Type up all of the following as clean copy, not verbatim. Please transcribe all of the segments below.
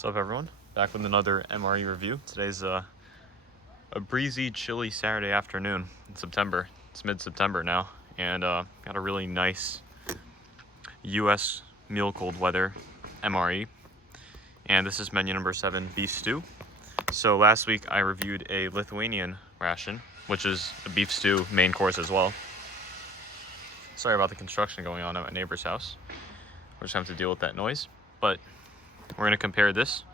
What's up, everyone? Back with another MRE review. Today's a breezy, chilly Saturday afternoon in September. It's mid-September now, and got a really nice U.S. meal cold weather MRE. And this is menu number 7, beef stew. So last week I reviewed a Lithuanian ration, which is a beef stew main course as well. Sorry about the construction going on at my neighbor's house. We're just having to deal with that noise, but we're going to compare this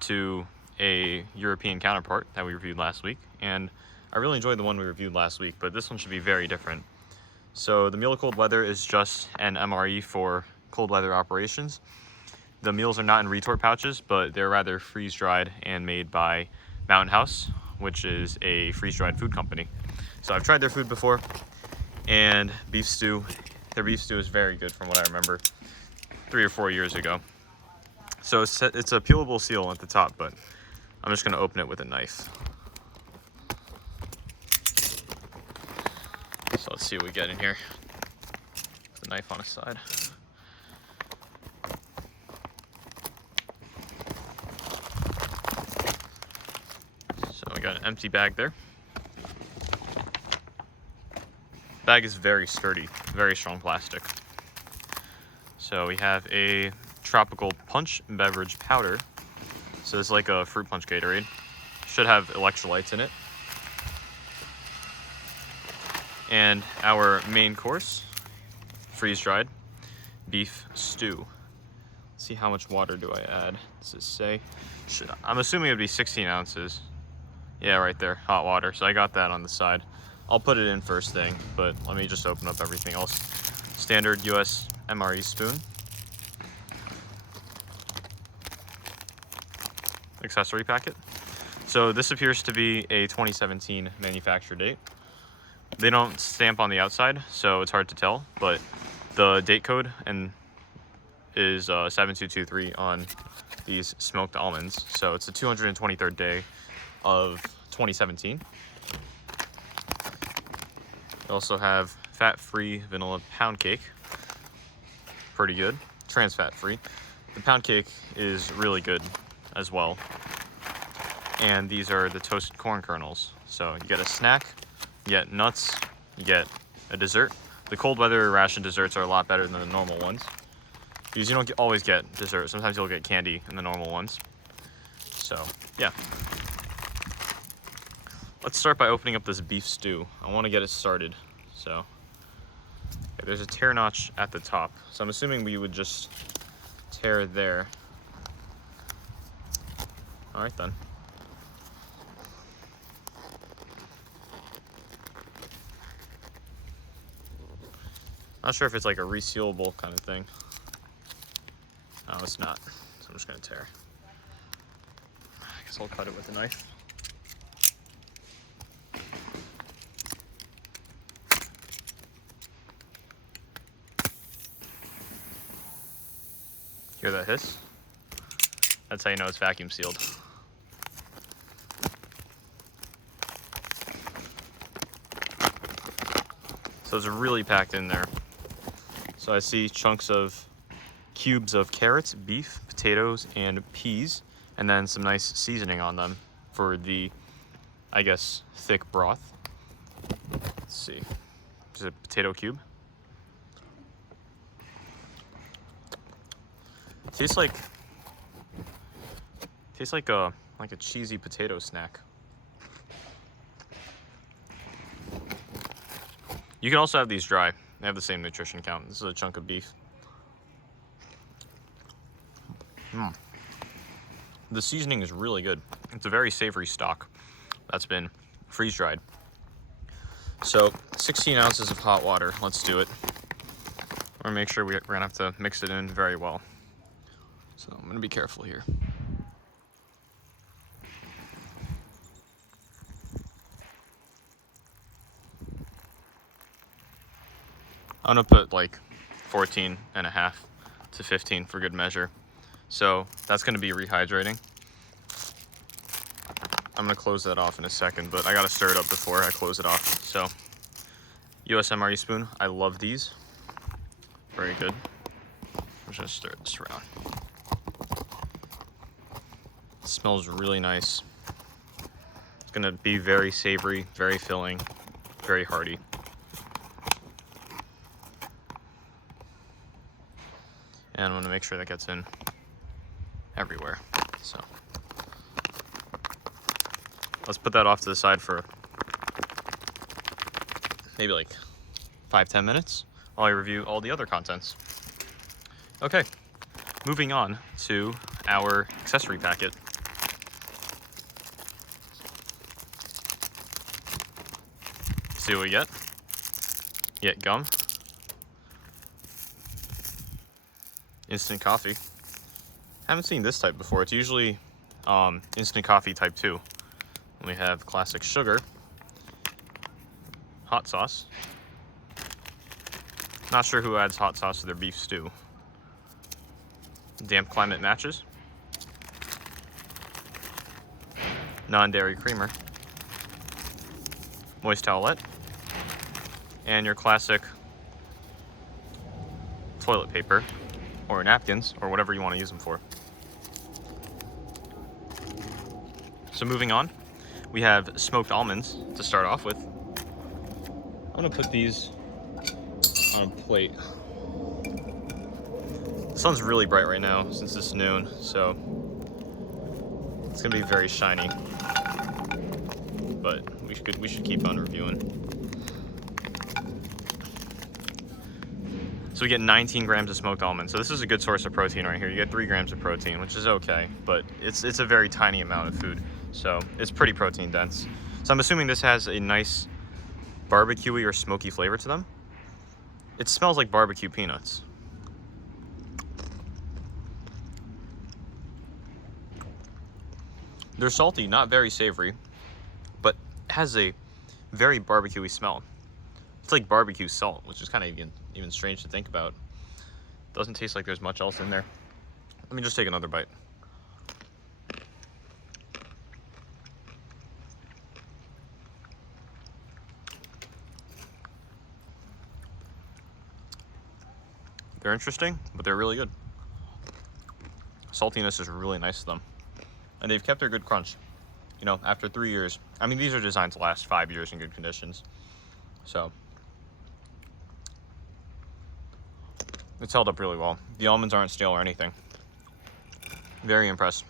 to a European counterpart that we reviewed last week, and I really enjoyed the one we reviewed last week, but this one should be very different. So the meal of cold weather is just an MRE for cold weather operations. The meals are not in retort pouches, but they're rather freeze-dried and made by Mountain House, which is a freeze-dried food company. So I've tried their food before, and their beef stew is very good from what I remember 3 or 4 years ago. So it's a peelable seal at the top, but I'm just going to open it with a knife. So let's see what we get in here. The knife on its side. So we got an empty bag there. Bag is very sturdy, very strong plastic. So we have a tropical punch beverage powder. So it's like a fruit punch Gatorade. Should have electrolytes in it. And our main course, freeze-dried beef stew. Let's see, how much water do I add? Does it say? I'm assuming it would be 16 ounces. Yeah, right there, hot water. So I got that on the side. I'll put it in first thing, but let me just open up everything else. Standard US MRE spoon. Accessory packet. So this appears to be a 2017 manufacture date. They don't stamp on the outside, so it's hard to tell, but the date code is 7223 on these smoked almonds. So it's the 223rd day of 2017. We also have fat-free vanilla pound cake. Pretty good. Trans fat-free. The pound cake is really good as well. And these are the toasted corn kernels. So you get a snack, you get nuts, you get a dessert. The cold weather ration desserts are a lot better than the normal ones, because you don't always get dessert. Sometimes you'll get candy in the normal ones. So yeah. Let's start by opening up this beef stew. I want to get it started. So okay, there's a tear notch at the top. So I'm assuming we would just tear there. All right then. Not sure if it's like a resealable kind of thing. No, it's not. So I'm just gonna tear. I guess I'll cut it with a knife. Hear that hiss? That's how you know it's vacuum sealed. So it's really packed in there. So I see chunks of cubes of carrots, beef, potatoes, and peas, and then some nice seasoning on them for the, I guess, thick broth. Let's see. Just a potato cube. Tastes like a cheesy potato snack. You can also have these dry. They have the same nutrition count. This is a chunk of beef. The seasoning is really good. It's a very savory stock that's been freeze-dried. So 16 ounces of hot water. Let's do it. We're gonna make sure we're gonna have to mix it in very well. So I'm gonna be careful here. I'm gonna put like 14.5 to 15 for good measure. So that's gonna be rehydrating. I'm gonna close that off in a second, but I gotta stir it up before I close it off. So US MRE spoon, I love these. Very good. I'm just gonna stir this around. It smells really nice. It's gonna be very savory, very filling, very hearty. And I'm gonna make sure that gets in everywhere. So let's put that off to the side for maybe like 5-10 minutes while I review all the other contents. Okay, moving on to our accessory packet. See what we get. Get gum, instant coffee. Haven't seen this type before. It's usually instant coffee type 2. We have classic sugar, hot sauce. Not sure who adds hot sauce to their beef stew. Damp climate matches. Non-dairy creamer. Moist towelette. And your classic toilet paper or napkins or whatever you want to use them for. So moving on, we have smoked almonds to start off with. I'm gonna put these on a plate. The sun's really bright right now since it's noon, so it's gonna be very shiny. But we should keep on reviewing. So we get 19 grams of smoked almonds. So this is a good source of protein right here. You get 3 grams of protein, which is okay, but it's a very tiny amount of food. So it's pretty protein dense. So I'm assuming this has a nice barbecue-y or smoky flavor to them. It smells like barbecue peanuts. They're salty, not very savory, but has a very barbecue-y smell. It's like barbecue salt, which is kind of even strange to think about. Doesn't taste like there's much else in there. Let me just take another bite. They're interesting, but they're really good. Saltiness is really nice to them. And they've kept their good crunch. You know, after 3 years. I mean, these are designed to last 5 years in good conditions. So it's held up really well. The almonds aren't stale or anything. Very impressed.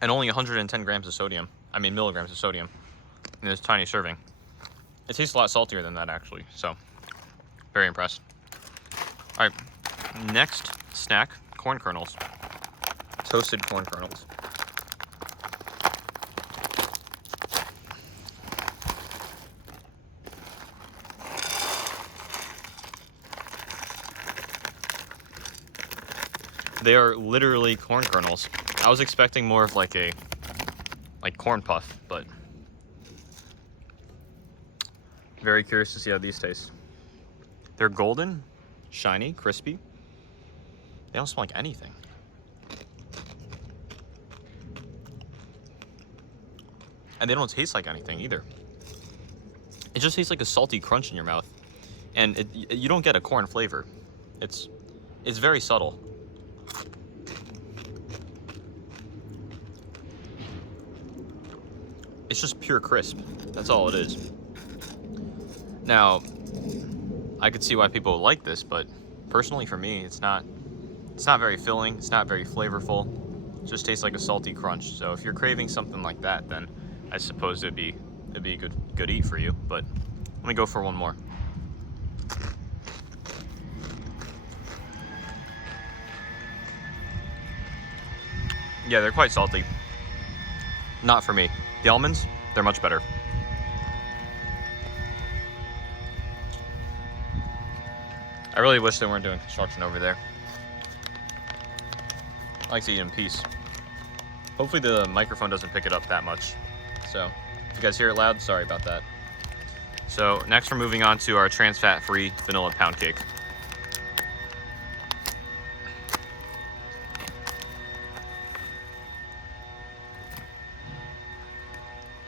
And only 110 grams of sodium. I mean milligrams of sodium in this tiny serving. It tastes a lot saltier than that actually, so very impressed. All right, next snack, corn kernels. Toasted corn kernels. They are literally corn kernels. I was expecting more of like a corn puff, but very curious to see how these taste. They're golden, shiny, crispy. They don't smell like anything. And they don't taste like anything either. It just tastes like a salty crunch in your mouth. And you don't get a corn flavor. It's very subtle. It's just pure crisp. That's all it is. Now, I could see why people like this, but personally for me, it's not very filling. It's not very flavorful. It just tastes like a salty crunch. So if you're craving something like that, then I suppose it'd be a good eat for you. But let me go for one more. Yeah, they're quite salty. Not for me. The almonds, they're much better. I really wish they weren't doing construction over there. I like to eat in peace. Hopefully the microphone doesn't pick it up that much. So, if you guys hear it loud, sorry about that. So, next we're moving on to our trans fat-free vanilla pound cake.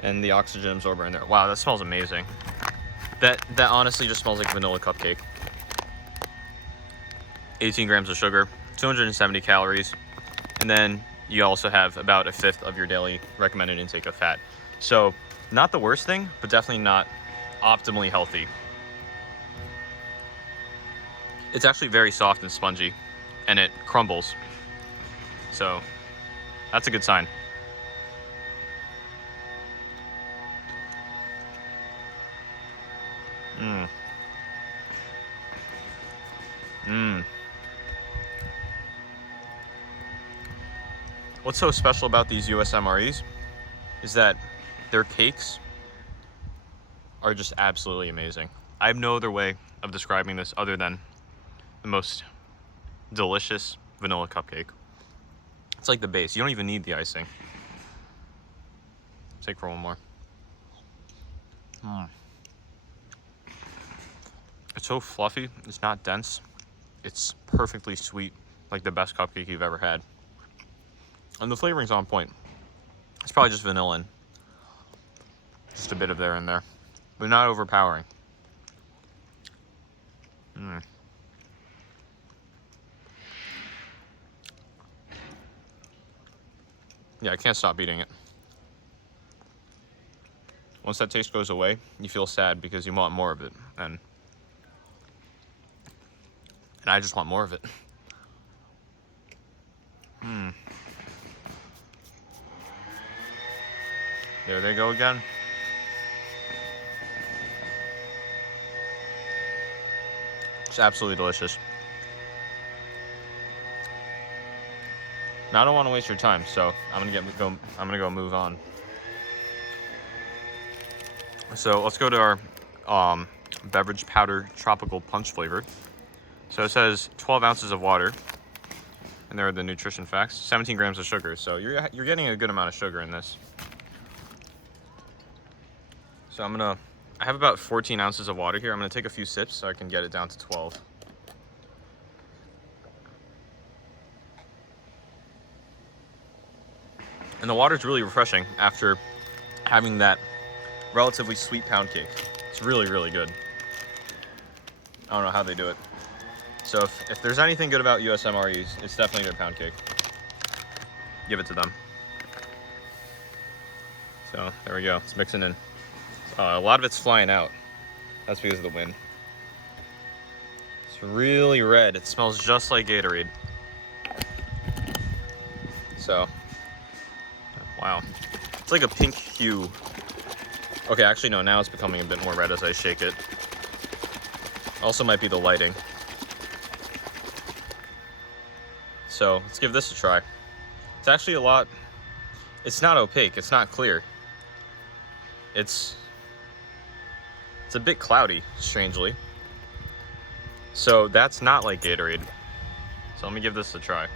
And the oxygen absorber in there. Wow, that smells amazing. That honestly just smells like vanilla cupcake. 18 grams of sugar, 270 calories, and then you also have about 1/5 of your daily recommended intake of fat. So not the worst thing, but definitely not optimally healthy. It's actually very soft and spongy, and it crumbles. So that's a good sign. What's so special about these US MREs is that their cakes are just absolutely amazing. I have no other way of describing this other than the most delicious vanilla cupcake. It's like the base. You don't even need the icing. Take for one more. It's so fluffy. It's not dense. It's perfectly sweet, like the best cupcake you've ever had. And the flavoring's on point. It's probably just vanilla and just a bit of there and there, but not overpowering. Yeah, I can't stop eating it. Once that taste goes away, you feel sad because you want more of it, and I just want more of it. There they go again. It's absolutely delicious. Now I don't want to waste your time, so I'm gonna go move on. So let's go to our beverage powder tropical punch flavor. So it says 12 ounces of water, and there are the nutrition facts. 17 grams of sugar. So you're getting a good amount of sugar in this. So I have about 14 ounces of water here. I'm gonna take a few sips so I can get it down to 12. And the water's really refreshing after having that relatively sweet pound cake. It's really, really good. I don't know how they do it. So if there's anything good about US MREs, it's definitely their pound cake. Give it to them. So there we go, it's mixing in. A lot of it's flying out. That's because of the wind. It's really red. It smells just like Gatorade. So, wow. It's like a pink hue. Okay, actually no, now it's becoming a bit more red as I shake it. Also might be the lighting. So let's give this a try. It's actually it's not opaque, it's not clear. It's a bit cloudy, strangely. So that's not like Gatorade. So let me give this a try.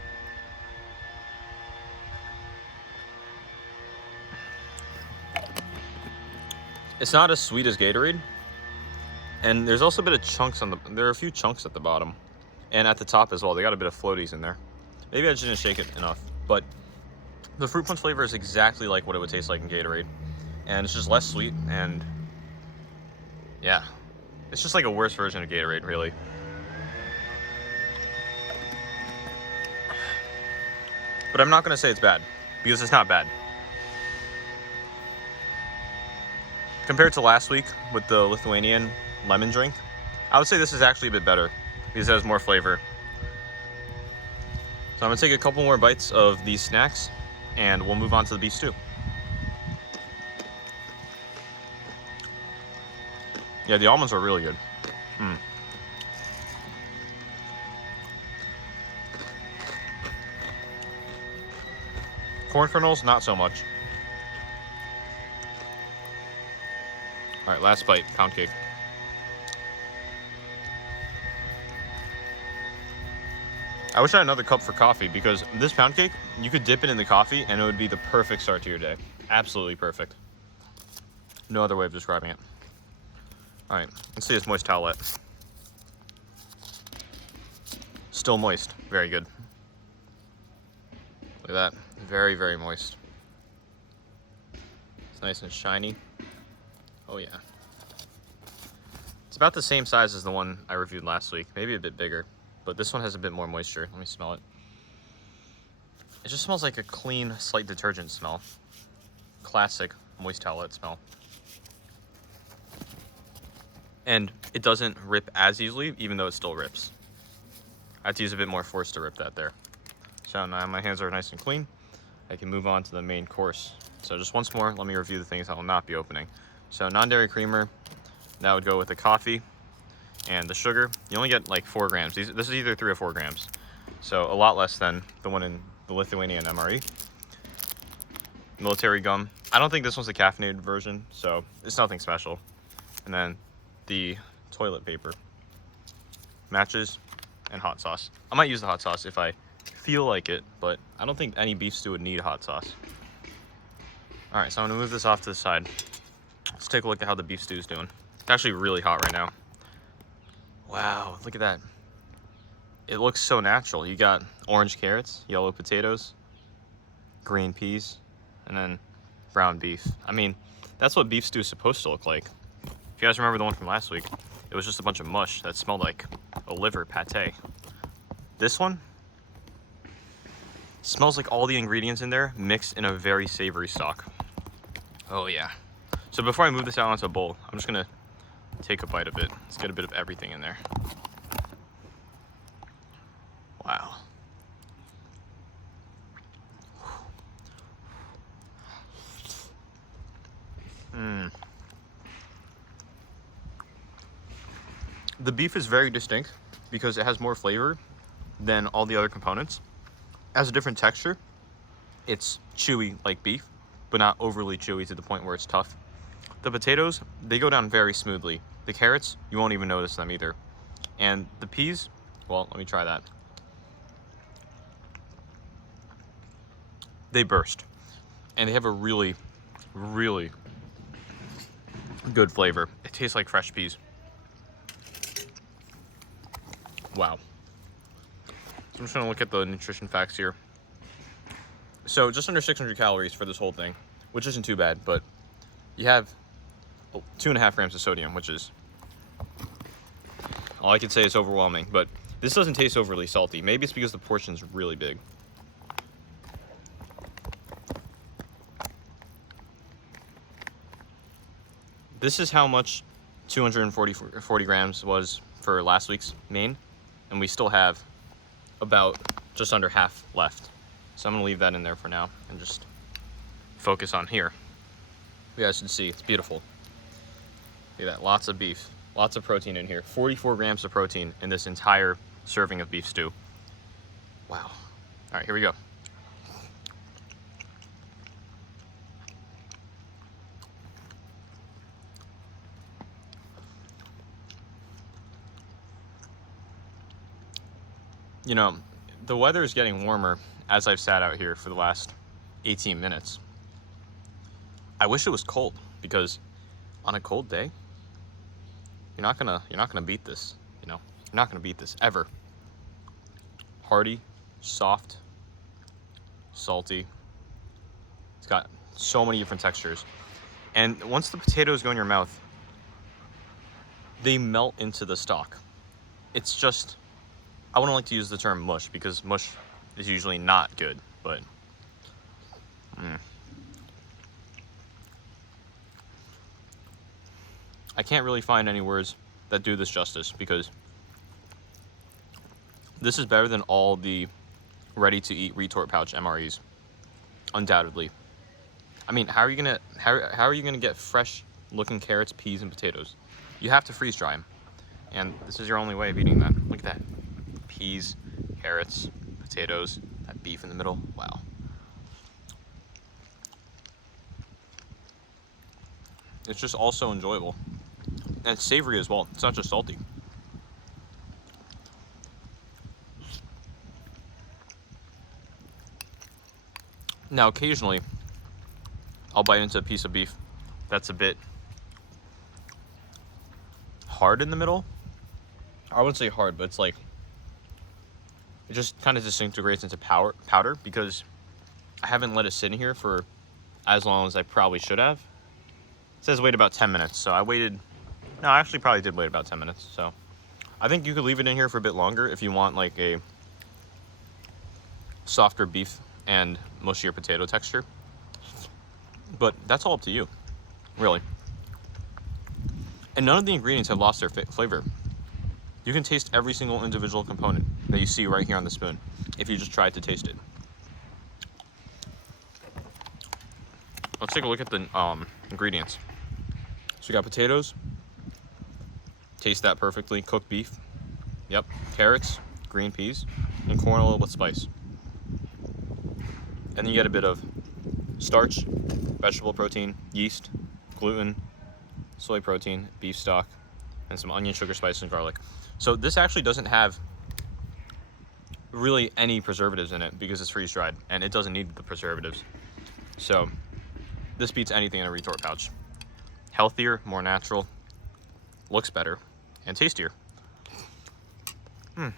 It's not as sweet as Gatorade. And there's also a bit of chunks there are a few chunks at the bottom. And at the top as well, they got a bit of floaties in there. Maybe I just didn't shake it enough. But the fruit punch flavor is exactly like what it would taste like in Gatorade. And it's just less sweet, and yeah. It's just like a worse version of Gatorade, really. But I'm not gonna say it's bad, because it's not bad. Compared to last week with the Lithuanian lemon drink, I would say this is actually a bit better, because it has more flavor. So I'm gonna take a couple more bites of these snacks, and we'll move on to the beef stew. Yeah, the almonds are really good. Corn kernels, not so much. All right, last bite, pound cake. I wish I had another cup for coffee, because this pound cake, you could dip it in the coffee and it would be the perfect start to your day. Absolutely perfect. No other way of describing it. All right, let's see this moist towelette. Still moist, very good. Look at that, very, very moist. It's nice and shiny. Oh yeah. It's about the same size as the one I reviewed last week, maybe a bit bigger. but this one has a bit more moisture. Let me smell it. It just smells like a clean, slight detergent smell. Classic moist towelette smell. And it doesn't rip as easily, even though it still rips. I have to use a bit more force to rip that there. So now my hands are nice and clean. I can move on to the main course. So just once more, let me review the things I will not be opening. So non-dairy creamer, that would go with the coffee and the sugar. You only get like 4 grams. This is either 3 or 4 grams. So a lot less than the one in the Lithuanian MRE. Military gum. I don't think this one's a caffeinated version, so it's nothing special. And then the toilet paper, matches, and hot sauce. I might use the hot sauce if I feel like it, but I don't think any beef stew would need hot sauce. All right, so I'm gonna move this off to the side. Let's take a look at how the beef stew is doing. It's actually really hot right now. Wow, look at that. It looks so natural. You got orange carrots, yellow potatoes, green peas, and then brown beef. I mean, that's what beef stew is supposed to look like. If you guys remember the one from last week, it was just a bunch of mush that smelled like a liver pate. This one smells like all the ingredients in there mixed in a very savory stock. Oh yeah. So before I move this out onto a bowl, I'm just gonna take a bite of it. Let's get a bit of everything in there. Wow. The beef is very distinct because it has more flavor than all the other components. It has a different texture. It's chewy like beef, but not overly chewy to the point where it's tough. The potatoes, they go down very smoothly. The carrots, you won't even notice them either. And the peas, well, let me try that. They burst. And they have a really, really good flavor. It tastes like fresh peas. Wow. So I'm just gonna look at the nutrition facts here. So just under 600 calories for this whole thing, which isn't too bad, but you have 2.5 grams of sodium, which is, all I can say is overwhelming, but this doesn't taste overly salty. Maybe it's because the portion's really big. This is how much 240 grams was for last week's main, and we still have about just under half left. So I'm gonna leave that in there for now and just focus on here. You guys can see, it's beautiful. Look at that, lots of beef, lots of protein in here. 44 grams of protein in this entire serving of beef stew. Wow. All right, here we go. You know, the weather is getting warmer as I've sat out here for the last 18 minutes. I wish it was cold, because on a cold day, you're not gonna beat this, you know? You're not gonna beat this, ever. Hearty, soft, salty. It's got so many different textures. And once the potatoes go in your mouth, they melt into the stock. It's just, I wouldn't like to use the term mush because mush is usually not good, but I can't really find any words that do this justice, because this is better than all the ready-to-eat retort pouch MREs, undoubtedly. I mean, how are you gonna get fresh-looking carrots, peas, and potatoes? You have to freeze dry them, and this is your only way of eating that. Look at that. Peas, carrots, potatoes, that beef in the middle. Wow. It's just also enjoyable. And it's savory as well. It's not just salty. Now, occasionally, I'll bite into a piece of beef that's a bit hard in the middle. I wouldn't say hard, but it's like, it just kind of disintegrates into powder because I haven't let it sit in here for as long as I probably should have. It says wait about 10 minutes, so I waited. No, I actually probably did wait about 10 minutes, so I think you could leave it in here for a bit longer if you want like a softer beef and mushier potato texture. But that's all up to you, really. And none of the ingredients have lost their flavor. You can taste every single individual component that you see right here on the spoon if you just tried to taste it. Let's take a look at the ingredients. So we got potatoes. Taste that perfectly. Cooked beef. Yep. Carrots, green peas, and corn oil with spice. And then you get a bit of starch, vegetable protein, yeast, gluten, soy protein, beef stock, and some onion, sugar, spice, and garlic. So this actually doesn't have really any preservatives in it because it's freeze dried and it doesn't need the preservatives. So this beats anything in a retort pouch. Healthier, more natural, looks better, and tastier. So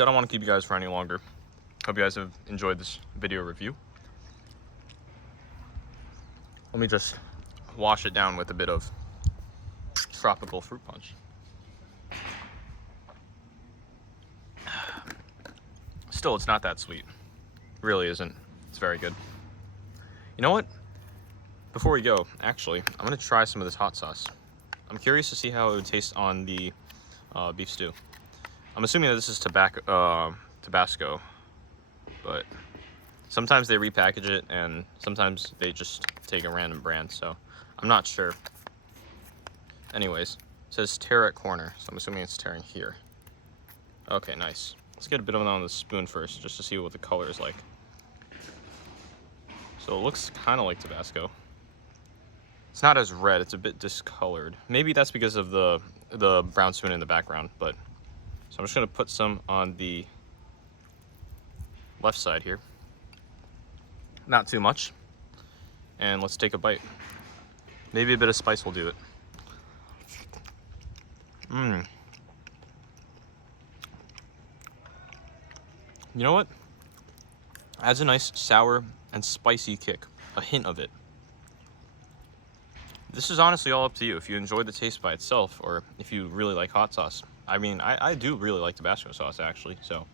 I don't want to keep you guys for any longer. Hope you guys have enjoyed this video review. Let me just wash it down with a bit of tropical fruit punch. Still, it's not that sweet. It really isn't. It's very good. You know what? Before we go, actually, I'm gonna try some of this hot sauce. I'm curious to see how it would taste on the beef stew. I'm assuming that this is Tabasco, but sometimes they repackage it and sometimes they just take a random brand, so I'm not sure. Anyways, it says tear at corner, so I'm assuming it's tearing here. Okay, nice. Let's get a bit of it on the spoon first, just to see what the color is like. So it looks kind of like Tabasco. It's not as red, it's a bit discolored. Maybe that's because of the brown spoon in the background, but so I'm just gonna put some on the left side here. Not too much. And let's take a bite. Maybe a bit of spice will do it. You know what? Adds a nice sour and spicy kick, a hint of it. This is honestly all up to you. If you enjoy the taste by itself, or if you really like hot sauce. I mean, I do really like Tabasco sauce, actually, so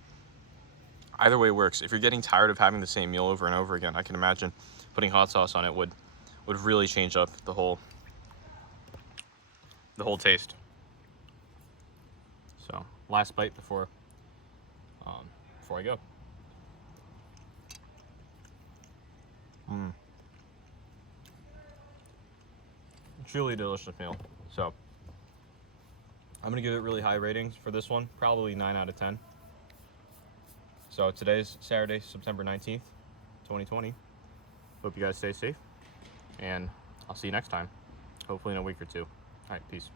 either way works. If you're getting tired of having the same meal over and over again, I can imagine putting hot sauce on it would really change up the whole taste. So, last bite before I go. Truly delicious meal. So I'm gonna give it really high ratings for this one, probably 9 out of 10. So today's Saturday, September 19th, 2020. Hope you guys stay safe, and I'll see you next time, hopefully in a week or two. All right, peace.